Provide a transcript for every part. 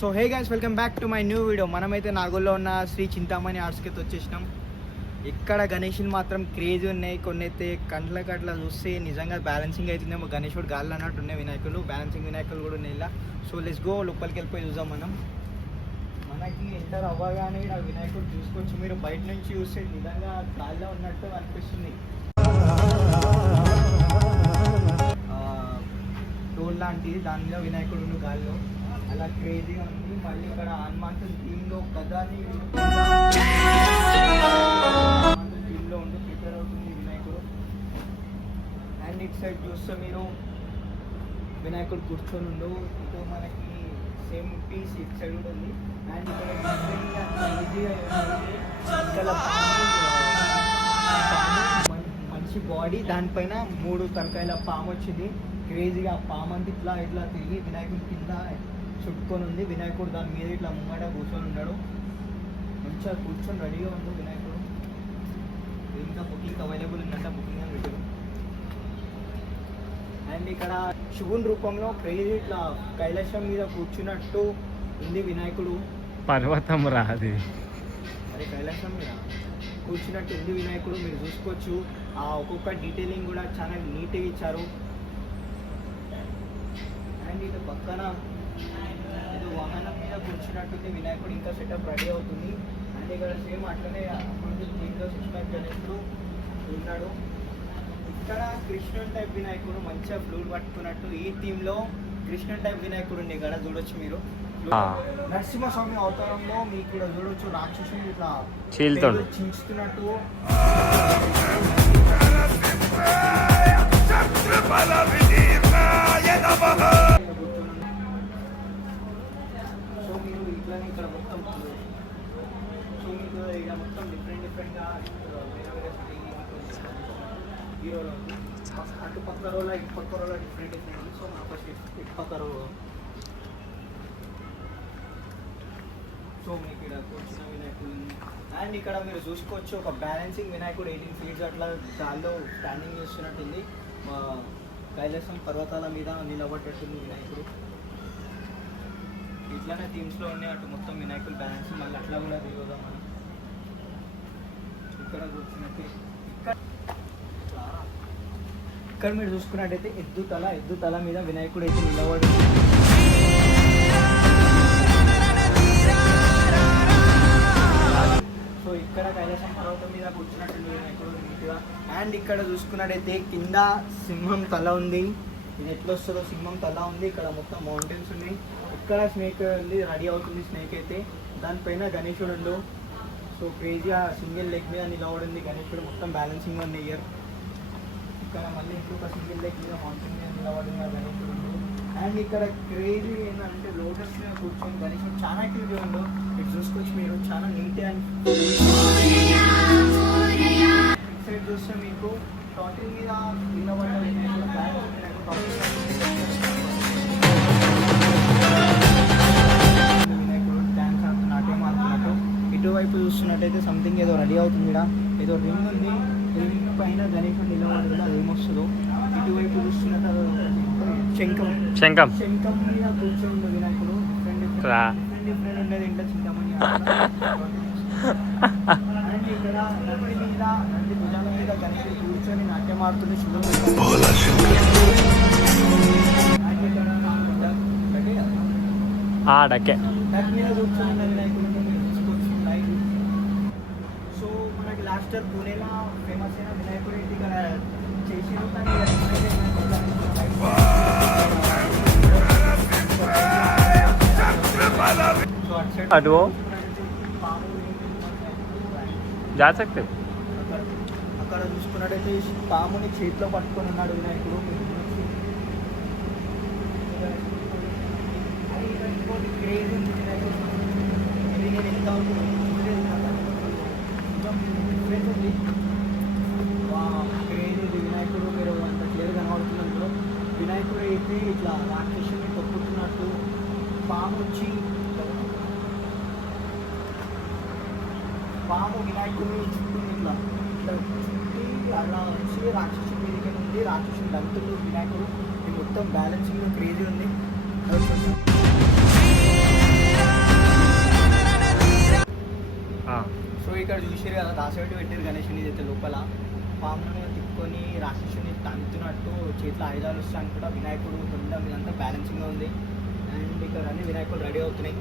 So hey guys, welcome back to my new video. మనమైతే నాగోల్లో ఉన్న శ్రీ చింతామణి ఆర్ట్స్కి అయితే వచ్చేసినాం. ఇక్కడ గణేషులు మాత్రం క్రేజీ ఉన్నాయి. కొన్ని అయితే కంట్లకి అట్లా చూస్తే నిజంగా బ్యాలెన్సింగ్ అవుతుందేమో. గణేశుడు గాలి అన్నట్టు ఉన్నాయి వినాయకులు, బ్యాలెన్సింగ్ వినాయకులు కూడా ఉన్నాయి ఇలా. సో లెట్స్ గో, లోపలికి వెళ్ళిపోయి చూద్దాం మనం. మనకి ఎంటర్ అవ్వగానే ఆ వినాయకుడు చూసుకోవచ్చు. మీరు బయట నుంచి చూస్తే నిజంగా గాలిలో ఉన్నట్టు అనిపిస్తుంది. టోల్ లాంటిది, దాని మీద వినాయకుడు ఉన్న గాలిలో అలా క్రేజీగా ఉంది. మళ్ళీ ఇక్కడ హనుమంతుని థీమ్లో కథని థీమ్లో ఉండి ప్రిపేర్ అవుతుంది వినాయకుడు. అండ్ ఇటు సైడ్ చూస్తే మీరు వినాయకుడు కూర్చొని ఉండు. ఇటు మనకి సేమ్ పీస్ ఇటు సైడ్ కూడా ఉంది. అండ్ ఇక్కడ ఇక్కడ మనిషి బాడీ, దానిపైన 3 తలకాయల పాము వచ్చింది. క్రేజీగా ఆ పాము అంతా ఇట్లా ఇట్లా తిరిగి వినాయకుడి కింద చుట్టుకొని ఉంది. వినాయకుడు దాని మీద ఇట్లా ముంగట కూర్చొని ఉన్నాడు. మంచిగా కూర్చొని రెడీగా ఉంది వినాయకుడు. ఇంకా బుకింగ్ అవైలబుల్ ఉందంట, బుకింగ్ అని పెట్టారు. అండ్ ఇక్కడ శివుని రూపంలో క్రేజీ ఇట్లా కైలాసం మీద కూర్చున్నట్టు ఉంది వినాయకుడు. పర్వతం రాది, అదే కైలాసం మీద కూర్చున్నట్టు ఉంది వినాయకుడు. మీరు చూసుకోవచ్చు, ఆ ఒక్కొక్క డీటెయిలింగ్ కూడా చాలా నీట్గా ఇచ్చారు. అండ్ ఇటు పక్కన ఏదో వాహనం మీద కూర్చున్నట్టుంది వినాయకుడు. ఇంకా సెటప్ రెడీ అవుతుంది. అండ్ ఇక్కడ సేమ్ అట్లనే దీంట్లో 6 ప్యాక్ గణేశుడు ఉన్నాడు. ఇక్కడ కృష్ణుని టైప్ వినాయకుడు మంచిగా ఫ్లూట్ పట్టుకున్నట్టు ఈ థీమ్లో కృష్ణుని టైప్ వినాయకుడు ఉంది. ఇక్కడ చూడొచ్చు మీరు. నరసింహస్వామి అవతారంలో మీకు ఇక్కడ చూడొచ్చు రాక్షసుని ఇట్లా చించుతున్నట్టు. సో మీరు ఇట్లానే ఇక్కడ మొత్తం ఇక్కడ మొత్తం డిఫరెంట్గా వేరే వేరే హీరోలో ఉంది. అటు పక్క రోలో ఇటు పక్క రోలో డిఫరెంట్ ఉంది. సో నా ఫస్ట్ ఇటు పక్క రో. సో మీకు ఇక్కడ కూర్చున్న వినాయకుడు. అండ్ ఇక్కడ మీరు చూసుకోవచ్చు ఒక బ్యాలెన్సింగ్ వినాయకుడు 18 ఫీట్స్ అట్లా దానిలో స్టాండింగ్ చేస్తున్నట్టుంది. కైలాసం పర్వతాల మీద నిలబట్టేటుంది వినాయకుడు. ఇట్లానే థీమ్స్లో ఉన్నాయి అటు మొత్తం వినాయకుడు బ్యాలెన్స్. మళ్ళీ అట్లా కూడా దిగుదాం మనం. ఇక్కడ కూర్చున్నట్టు ఇక్కడ మీరు చూసుకున్నట్టయితే ఎద్దు తల మీద వినాయకుడు అయితే నిలబడి. సో ఇక్కడ కైలాసం పర్వతం మీద కూర్చున్నట్టు వినాయకుడు నీట్గా. అండ్ ఇక్కడ చూసుకున్నట్టయితే కింద సింహం తల ఉంది. ఇది ఎట్లా వస్తుందో సింహం తల ఉంది. ఇక్కడ మొత్తం మౌంటైన్స్ ఉన్నాయి. ఇక్కడ స్నేక్ ఉంది, రెడీ అవుతుంది స్నేక్ అయితే. దానిపైన గణేశుడు ఉండు. సో క్రేజీగా సింగిల్ లెగ్ మీద నిలబడింది గణేశుడు. మొత్తం బ్యాలెన్సింగ్ ఉంది ఇయర్. ఇక్కడ మళ్ళీ ఇంకొక సింగిల్ లెగ్ మీద మౌంటైన్ మీద నిలబడింది గణేశుడు. అండ్ ఇక్కడ క్రేజీ ఏంటంటే లోటస్ మీద కూర్చొని గణేశుడు చాలా యాక్టివ్గా ఉండు. ఇటు చూసుకోవచ్చు మీరు, చాలా నీట్. అండ్ ఇటు సైడ్ చూస్తే మీకు టాటిల్ మీద నిలబడ్డ వినాయకుడు డ్యాన్స్ ఆడుతూ నాట్యం ఆడుతున్నట్టు. ఇటువైపు చూస్తున్నట్టయితే సంథింగ్ ఏదో రెడీ అవుతుంది. ఇక్కడ ఏదో రింగ్ ఉంది, రింగ్ పైన గణేశుడు నిలబడి అది ఏమొస్తుందో. ఇటువైపు చూస్తున్నట్టు శంఖం మీద కూర్చొని వినాయకుడు. డిఫరెంట్ ఉండేది ఇంట్లో చింతమణి. అండ్ ఇక్కడ నంది భుజాల మీద గణేశుడు కూర్చొని నాట్యం ఆడుతుంది. డక్ మీద కూర్చొని వినాయకుడు చూసుకోవచ్చు. సో మనకి లాస్ట్ ఇయర్ పూణేలో ఫేమస్ అయిన వినాయకుడు ఏంటి ఇక్కడ చేసిన अटो जा सकते. అక్కడ చూసుకున్నట్టయితే పాముని చేతిలో పట్టుకొని ఉన్నాడు వినాయకుడు. క్రేజీ వినాయకుడు. మీరు అంత క్లియర్ కనబడుతున్నప్పుడు వినాయకుడు అయితే ఇట్లా రాక్షసుని తొక్కుతున్నట్టు పాము వచ్చి పాము వినాయకుడిని చుట్టూ ఇట్లా చుట్టి అలా వచ్చి రాక్షసుని మీదకి ఉంది. రాక్షసుని దంతులు వినాయకుడు. ఇది మొత్తం బ్యాలెన్సింగ్ క్రేజీ ఉంది. చూసారు కదా దాసపెట్టి పెట్టారు గణేషుని అయితే లోపల పామును తిప్పుకొని రాక్షసుని తంతున్నట్టు చేతిలో ఆయుధాలు వస్తాయి అనుకుంటా వినాయకుడు తొందర ఇదంతా బ్యాలెన్సింగ్గా ఉంది. అండ్ ఇక్కడ అన్ని వినాయకుడు రెడీ అవుతున్నాయి.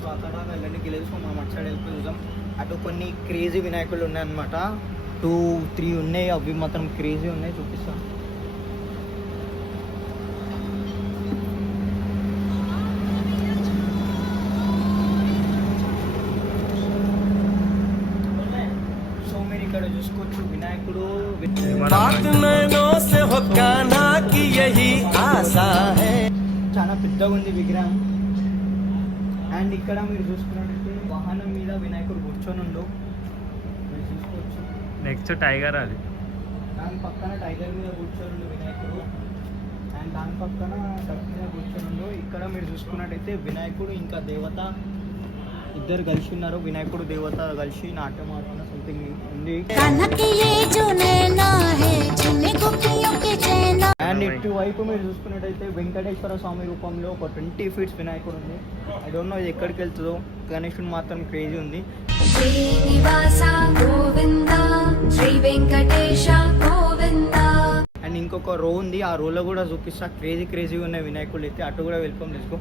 సో అక్కడ వెళ్ళండి గెలుచుకో మనం అటు సైడ్ వెళ్ళిపోయి చూద్దాం. అటు కొన్ని క్రేజీ వినాయకులు ఉన్నాయన్నమాట, 2-3 ఉన్నాయి. అవి మాత్రం క్రేజీ ఉన్నాయి, చూపిస్తాను. సో మీరు ఇక్కడ చూసుకోవచ్చు వినాయకుడు చాలా పెద్దగా ఉంది విగ్రహం. అండ్ ఇక్కడ మీరు చూసుకున్నట్టయితే వాహనం మీద వినాయకుడు కూర్చొని ఉండు, మీరు చూసుకోవచ్చు. నెక్స్ట్ టైగర్ అది. దాని పక్కన టైగర్ మీద కూర్చొని ఉండు వినాయకుడు. అండ్ దాని పక్కన డక్ మీద కూర్చొని ఉండు. ఇక్కడ మీరు చూసుకున్నట్టయితే వినాయకుడు ఇంకా దేవత ఇద్దరు కలిసి ఉన్నారు. వినాయకుడు దేవత కలిసి నాట్యం ఆడుతున్న సంథింగ్ ఉంది. అండ్ ఇటువైపు మీరు చూసుకున్నట్టయితే వెంకటేశ్వర స్వామి రూపంలో ఒక 20 feet వినాయకుడు ఉంది. ఐ డోంట్ నో ఇది ఎక్కడికి వెళ్తుందో. గణేశుడు మాత్రం క్రేజీ ఉంది. అండ్ ఇంకొక రో ఉంది, ఆ రోలో కూడా చూపిస్తా. క్రేజీగా ఉన్నాయి వినాయకుడు అయితే. అటు కూడా వెల్కమ్ చేసుకో.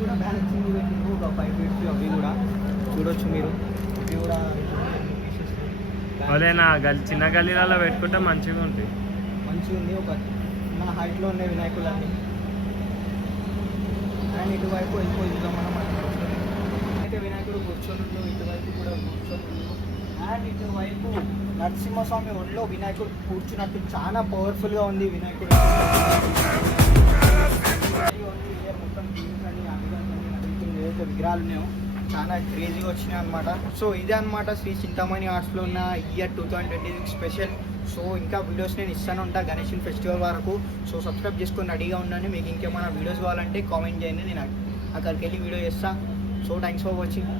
కూడా బ్యాలెన్సింగ్ పెట్టింది ఒక 5 feet అవి కూడా చూడొచ్చు మీరు. ఇవి కూడా అదే నా చిన్న గల్లీలలో పెట్టుకుంటే మంచిగా ఉంటుంది. మంచిగా ఉంది. ఒక మన హైట్లో ఉన్నాయి వినాయకులు అన్నీ. అండ్ ఇటువైపు వెళ్ళిపోయి చూద్దాం మనం. అయితే వినాయకుడు కూర్చొని ఇటువైపు కూడా కూర్చొని. అండ్ ఇటువైపు నరసింహస్వామి ఒళ్ళో వినాయకుడు కూర్చున్నట్టు చాలా పవర్ఫుల్గా ఉంది వినాయకుడు. మొత్తం ఏదైతే విగ్రహాలు ఉన్నాయో చాలా క్రేజీగా వచ్చినాయి అనమాట. సో ఇదే అనమాట శ్రీ చింతామణి ఆర్ట్స్లో ఉన్న ఇయర్ 2026 స్పెషల్. సో ఇంకా వీడియోస్ నేను ఇస్తాను ఉంటా గణేషన్ ఫెస్టివల్ వరకు. సో సబ్స్క్రైబ్ చేసుకొని రెడీగా ఉండండి. మీకు ఇంకేమైనా వీడియోస్ కావాలంటే కామెంట్ చేయండి, నేను అక్కడికి వెళ్ళి వీడియో చేస్తాను. So thanks for watching.